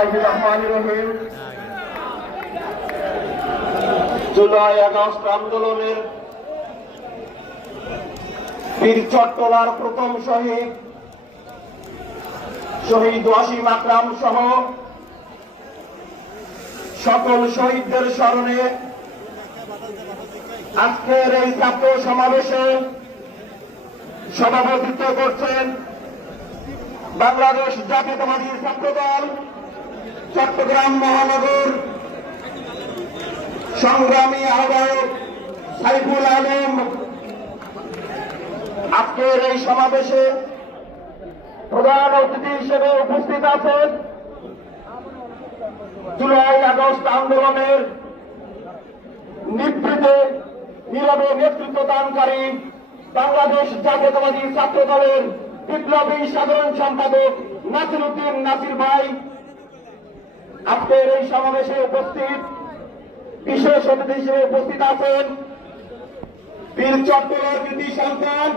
বিসমিল্লাহির রহমানির রহিম। July August আন্দোলনের বীর চট্টলার প্রথম শহীদ ওয়াসিম আকরাম সহ সকল শহীদদের স্মরণে আজকের এই ছাত্র সমাবেশে সভাপতিত্ব করছেন বাংলাদেশ জাতীয়তাবাদী ছাত্রদল চট্টগ্রাম মহানগর সংগ্রামী আহ্বায়ক সাইফুল আলম। আজকের এই সমাবেশে প্রধান অতিথি হিসেবে উপস্থিত আছেন জুলাই আগস্ট আন্দোলনের নিভৃতে নীরবে নেতৃত্ব দানকারী বাংলাদেশ জাতীয়তাবাদী ছাত্র দলের বিপ্লবী সাধারণ সম্পাদক নাসির উদ্দিন নাসির ভাই। আজকের এই সমাবেশে উপস্থিত বিশেষ অতিথি হিসেবে উপস্থিত আছেন বীর চট্টলার কৃতি সন্তান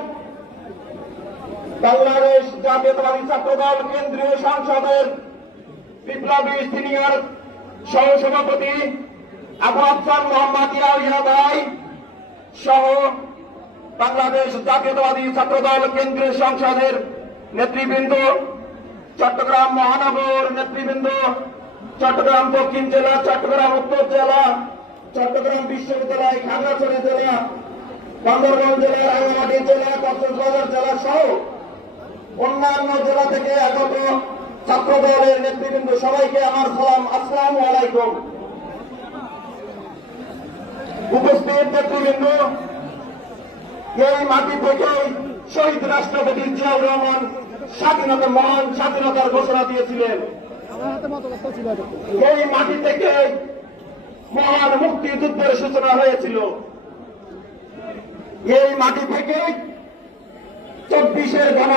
বাংলাদেশ জাতীয়তাবাদী ছাত্র দল কেন্দ্রীয় সংসদের বিপ্লবী সিনিয়র সহসভাপতি আবু আফজাল মোহাম্মদ ইয়াহিয়া ভাই সহ বাংলাদেশ জাতীয়তাবাদী ছাত্র দল কেন্দ্রীয় সংসদের নেতৃবৃন্দ, চট্টগ্রাম মহানগর নেতৃবৃন্দ, চট্টগ্রাম দক্ষিণ জেলা, চট্টগ্রাম উত্তর জেলা, চট্টগ্রাম বিশ্ববিদ্যালয়, খাগড়াছড়ি জেলা, বান্দরবান জেলা, রাঙ্গামাটি জেলা, কক্সবাজার জেলা সহ অন্যান্য জেলা থেকে আগত ছাত্র দলের নেতৃবৃন্দ সবাইকে আমার সালাম, আসসালামু আলাইকুম। উপস্থিত নেতৃবৃন্দ, এই মাটি থেকে শহীদ রাষ্ট্রপতি জিয়াউর রহমান মহান স্বাধীনতার ঘোষণা দিয়েছিলেন। এই মাটি থেকে মহান মুক্তিযুদ্ধের সূচনা হয়েছিল। এই মাটি থেকে 24-এর গণ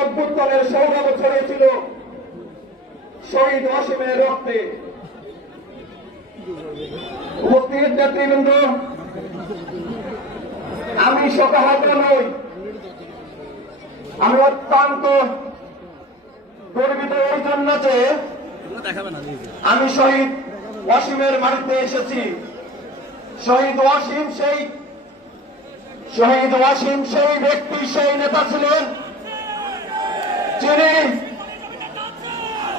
অভ্যুত্থানের সৌরভ ছড়িয়েছিল শহীদ ওয়াসিমের রক্তে। উপস্থিত নেতৃবৃন্দ, আমি শোকাহত নই, আমি অত্যন্ত গর্বিত এই জন্য যে আমি শহীদ ওয়াসিমের মাটিতে এসেছি। শহীদ ওয়াসিম সেই ব্যক্তি, সেই নেতা ছিলেন যিনি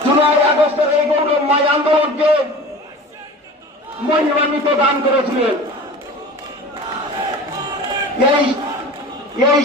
জুলাই আগস্টের এই গৌরবময় আন্দোলনকে মহিমান্বিত দান করেছিলেন। এই